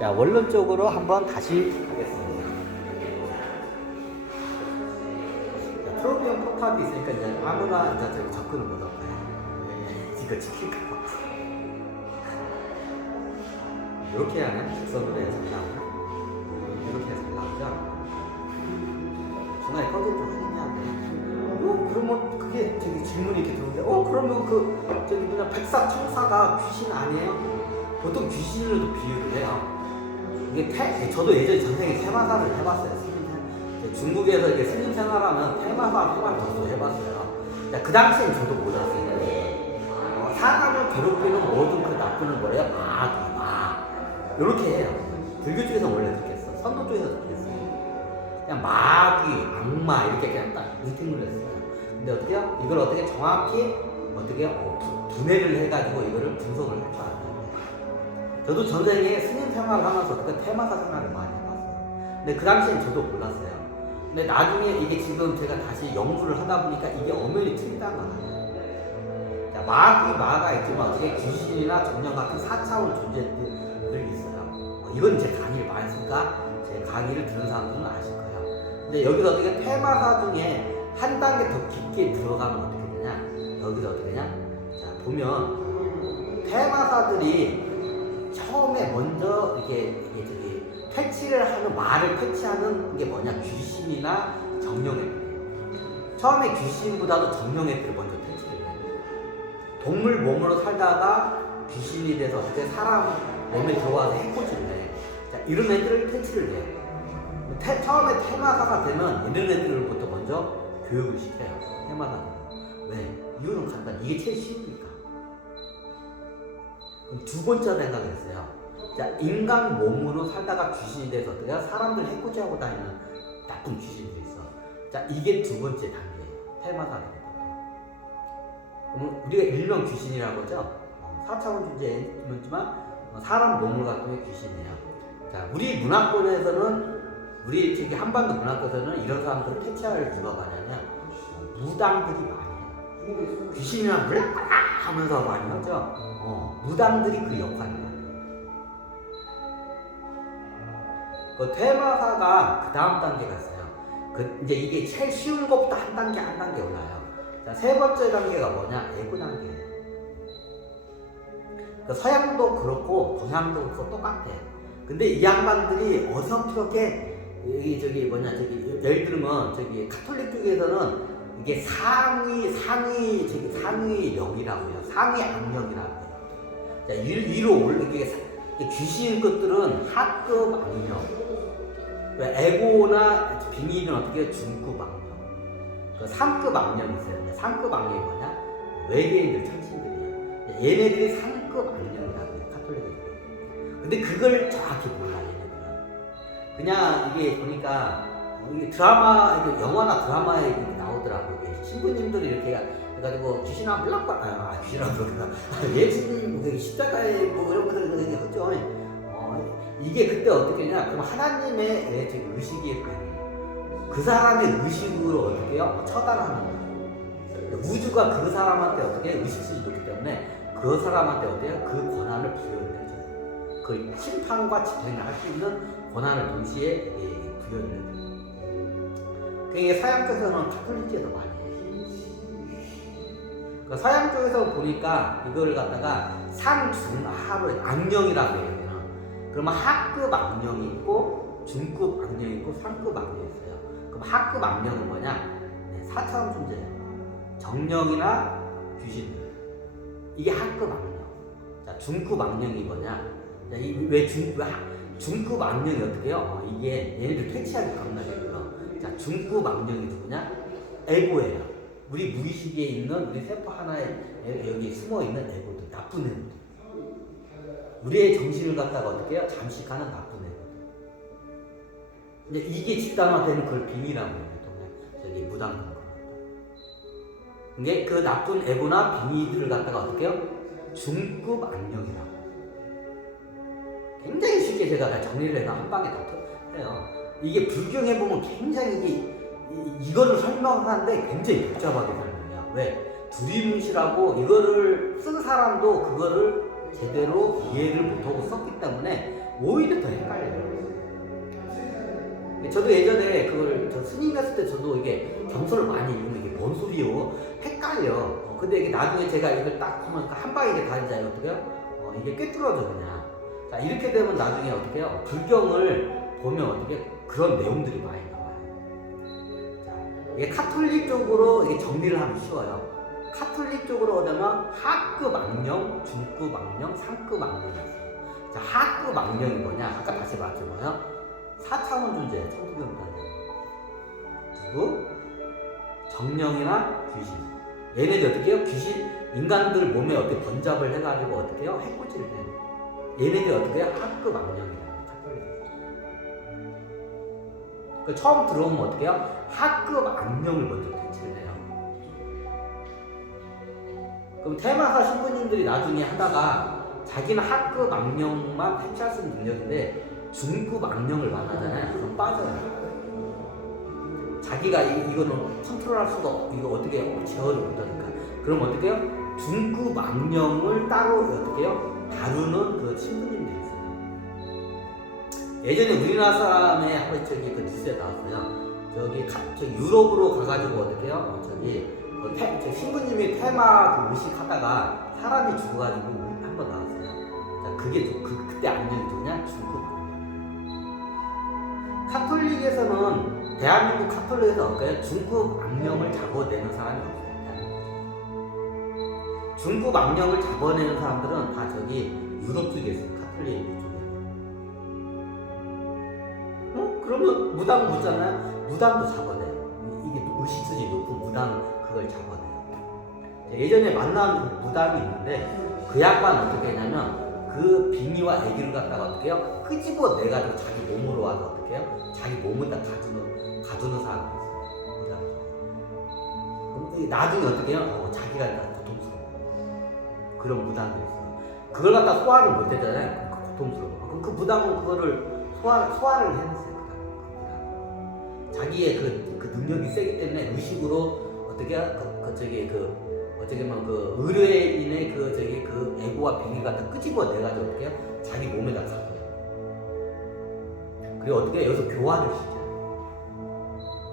자, 원론적으로 한번 다시 하겠습니다. 자, 트로비움 포탑이 있으니까 이제 아무나 이제 저기 접근을 못 할 거예요. 이거 지킬까 봐. 이렇게 하면 직선으로 해서 나오나? 이렇게 해서 나오죠? 중간에 꺼질 좀 하겠냐? 그러면 그게 저기 질문이 이렇게 들어오는데, 그러면 그 저기 뭐냐 백사 청사가 귀신 아니에요? 보통 귀신으로도 비유를 해요. 이게 저도 예전에 전생에 테마사를 해봤어요. 중국에서 이게 스님 생활하면 테마사 생활도 해봤어요. 그 당시엔 저도 몰랐어요. 사람을 괴롭히는 모든 그 나쁜 뭐예요? 이렇게 해요. 불교 쪽에서 원래 그렇게 했어. 선도 쪽에서 그렇게 했어요. 그냥 마귀, 악마 이렇게 그냥 딱 느낌을 했어요. 근데 어떻게요? 이걸 어떻게 정확히 어떻게 분해를 해가지고 이거를 분석을 할 줄 알아요. 저도 전생에 스님 생활을 하면서 어떻게 테마사 생활을 많이 해봤어요. 근데 그 당시엔 저도 몰랐어요. 근데 나중에 이게 지금 제가 다시 연구를 하다 보니까 이게 엄연히 틀리다는 거예요. 마귀, 마가 있지만 어떻게 귀신이나 정령 같은 4차원 존재들이 있어요. 이건 제 강의를 많이 했으니까 제 강의를 들은 사람들은 아실 거예요. 근데 여기서 어떻게 테마사 중에 한 단계 더 깊게 들어가면 어떻게 되냐? 여기서 어떻게 되냐? 자, 보면 테마사들이 처음에 먼저 이게 저기 패치를 하는 말을 패치하는 게 뭐냐? 귀신이나 정령애들. 처음에 귀신보다도 정령애들을 먼저 패치를 해요. 동물 몸으로 살다가 귀신이 돼서 어떻게 사람 몸에 들어와서 해코지를 해. 자, 이런 애들을 패치를 해요. 처음에 테마사가 되면 이런 애들부터 먼저 교육을 시켜요. 테마사는. 왜? 이유는 간단해. 이게 제일 쉬우니까. 그럼 두 번째 생각했어요. 자, 인간 몸으로 살다가 귀신이 돼서 어떻게 사람들 해코지하고 다니는 나쁜 귀신들이 있어. 자, 이게 두 번째 단계예요. 테마사는. 우리가 일명 귀신이라고 하죠. 4차원 존재이지만 사람 몸을 갖고 있는 귀신이에요. 자, 우리 문화권에서는 우리 저기 한반도 문화권에서는 이런 사람들을 퇴치할 누가 많냐면 무당들이 많이 해요. 귀신이나 물라까라 하면서 많이 하죠. 무당들이 그 역할을 해요. 그 테마사가 그 다음 단계가 있어요. 이제 이게 제일 쉬운 것부터 한 단계 올라요. 자, 세 번째 단계가 뭐냐? 애고 단계예요. 그러니까 서양도 그렇고 동양도 그렇고 똑같아. 근데 이 양반들이 어설프게 예를 들면 저기 카톨릭 쪽에서는 이게 상위력이라고 해요. 상위 악력이라고 해요. 자, 위로 올리게 귀신 것들은 하급 악력. 애고나 빙의는 어떻게 중급 악력. 그 3급 악령이 있어요. 3급 악령이 뭐냐? 외계인들, 천신들이에요. 얘네들이 3급 악령이라고 해요. 카톨릭에서. 근데 그걸 정확히 몰라, 얘네들은. 그냥 이게 보니까 이게 드라마, 이게 영화나 드라마에 이렇게 나오더라고요. 신부님들이 이렇게 해가지고 귀신아 물락봐. 귀신아 그러구나. 예수님 십자가에 뭐 이런 것들 하죠. 이게 그때 어떻게 했냐? 그럼 하나님의 의식이 그 사람의 의식으로 어떻게 해요? 처단하는 거예요. 우주가 그 사람한테 어떻게 의식수를 줬기 때문에 그 사람한테 어떻게 해요? 그 권한을 부여를 해줘요. 그 심판과 집행을 할 수 있는 권한을 동시에 부여를 해줘요. 그게 서양 쪽에서는 카톨릭에서 많이 해요. 그러니까 서양 쪽에서 보니까 이거를 갖다가 상중하로 악령이라고 해요. 그러면 하급 악령이 있고 중급 악령이 있고 상급 악령이 있어요. 그럼 하급 악령은 뭐냐? 4차원 존재예요. 정령이나 귀신들. 이게 하급 악령. 자, 중급 악령이 뭐냐? 자, 왜 중급 악령이 어떻게 해요? 이게 얘네들 퇴치하기 강나겠고요. 자, 중급 악령이 누구냐? 에고예요. 우리 무의식에 있는 우리 세포 하나에 여기 숨어 있는 에고들, 나쁜 에고들. 우리의 정신을 갖다가 어떻게 해요? 잠식하는 나쁜 애거든. 근데 이게 집단화되는 그걸 빙의라고 해요. 저기 무당들. 이게 그 나쁜 애고나 빙의들을 갖다가 어떻게 해요? 중급 악령이라고. 굉장히 쉽게 제가 정리를 해서 한 방에 다 해요. 이게 불경해보면 굉장히 이거를 설명하는데 굉장히 복잡하게 설명해요. 왜? 두리뭉실하고 이거를 쓴 사람도 그거를 제대로 이해를 못하고 썼기 때문에 오히려 더 헷갈려요. 저도 예전에 그걸 저 스님 갔을 때 저도 이게 경솔을 많이 읽으면 이게 뭔 소리요? 헷갈려. 근데 이게 나중에 제가 이걸 딱 보면 한 방에 이게 다르잖아요. 어떻게요? 이게 꿰뚫어져 그냥. 자, 이렇게 되면 나중에 어떻게 해요? 불경을 보면 어떻게 그런 내용들이 많이 나와요. 자, 이게 카톨릭 쪽으로 이게 정리를 하면 쉬워요. 카톨릭 쪽으로 오면 하급 악령, 중급 악령, 상급 악령이 있어요. 자, 하급 악령이 뭐냐? 아까 다시 말했잖아요. 4차원 존재, 천국연단. 누구? 정령이나 귀신. 얘네들 어떻게 해요? 귀신, 인간들 몸에 어떻게 번잡을 해가지고 어떻게 해요? 해코지를 해요. 얘네들 어떻게 해요? 하급 악령이에요. 그 처음 들어오면 어떻게 해요? 하급 악령을 먼저 퇴치를 해요. 그럼 테마사 신부님들이 나중에 하다가 자기는 하급 악령만 퇴치할 수 있는 능력인데 중급 악령을 만나잖아요. 그럼 빠져요. 자기가 이거는 컨트롤할 수가 없고 이거 어떻게 제어를 못하니까. 그럼 어떻게 해요? 중급 악령을 따로 어떻게 해요? 다루는 그 신부님들이 있어요. 예전에 우리나라 사람의 한번 저기 그 뉴스에 나왔어요. 저기 유럽으로 가가지고 어떻게 해요? 저기 신부님이 테마 그 의식 하다가 사람이 죽어가지고 한번 나왔어요. 자, 그게 그때 악령이 누구냐? 중급. 카톨릭에서는 대한민국 카톨릭에서 어때요? 중급 악령을 잡아내는 사람이 없어요. 중급 악령을 잡아내는 사람들은 다 저기 유럽 쪽에 있어요. 카톨릭 쪽에. 그러면 무당 묻잖아요. 무당도 잡아내요. 이게 의식수준이 높은 무당 그걸 잡아내요. 예전에 만난 무당이 있는데 그 양반 어떻게 했냐면 그 빙의와 애기를 갖다가 어떻게 해요? 끄집어 내가지고 자기 몸으로 와서 어떻게 해요? 자기 몸에다 가두는 사람이 있어요. 그럼 나중에 어떻게 해요? 자기가 고통스러워. 그런 무당들이 있어요. 그걸 갖다 소화를 못 했잖아요. 고통스러워. 그럼 그 무당은 그거를 소화를 해냈어요. 자기의 그 능력이 세기 때문에 의식으로 어떻게 어떻게 보면 그 의뢰인의 그 에고와 빙의 갖다 끄집어 내가지고 어떻게 해요? 자기 몸에다 가둬요. 그리고 어떻게 해요? 여기서 교환을 시켜요.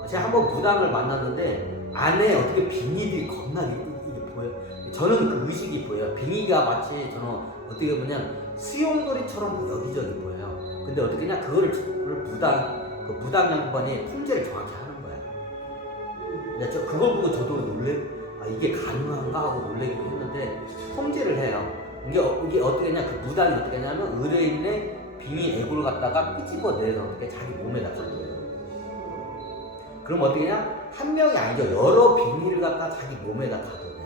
제가 한번 무당을 만났는데 안에 어떻게 빙의들이 겁나게 이게 보여요. 저는 그 의식이 보여요. 빙의가 마치 저는 어떻게 보면 수용돌이처럼 여기저기 보여요. 근데 어떻게 냐 그거를 무당 양반이 통제를 정확히 하는 거예요. 근데 그걸 보고 저도 이게 가능한가 하고 놀래기도 했는데 통제를 해요. 이게 어떻게 냐 그 무당이 어떻게 하냐면 의뢰인의 빙의 애고를 갖다가 끄집어내서 어떻게 자기 몸에다 가둬요. 그럼 어떻게 냐 한 명이 아니죠. 여러 빙의를 갖다 자기 몸에다 가둬요.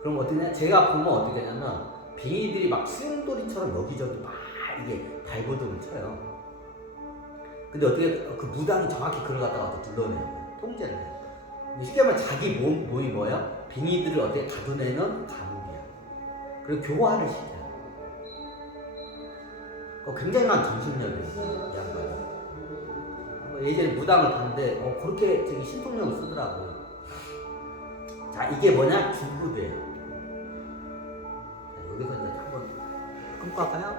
그럼 어떻게 냐 제가 보면 어떻게 하냐면 빙의들이 막 수용돌이처럼 여기저기 막 이게 발버둥을 쳐요. 근데 어떻게 그 무당이 정확히 그걸 갖다가 눌러내요. 통제를 해요. 쉽게 말하면 자기 몸이 뭐예요? 빙의들을 어떻게 가둬내는 감옥이야. 그리고 교화를 시켜요. 굉장한 정신력이 있어요. 이 양반이. 예전에 무당을 봤는데 그렇게 저기 신통력을 쓰더라고요. 자, 이게 뭐냐? 중급이에요. 여기서 이제 한번 끊고 할까요?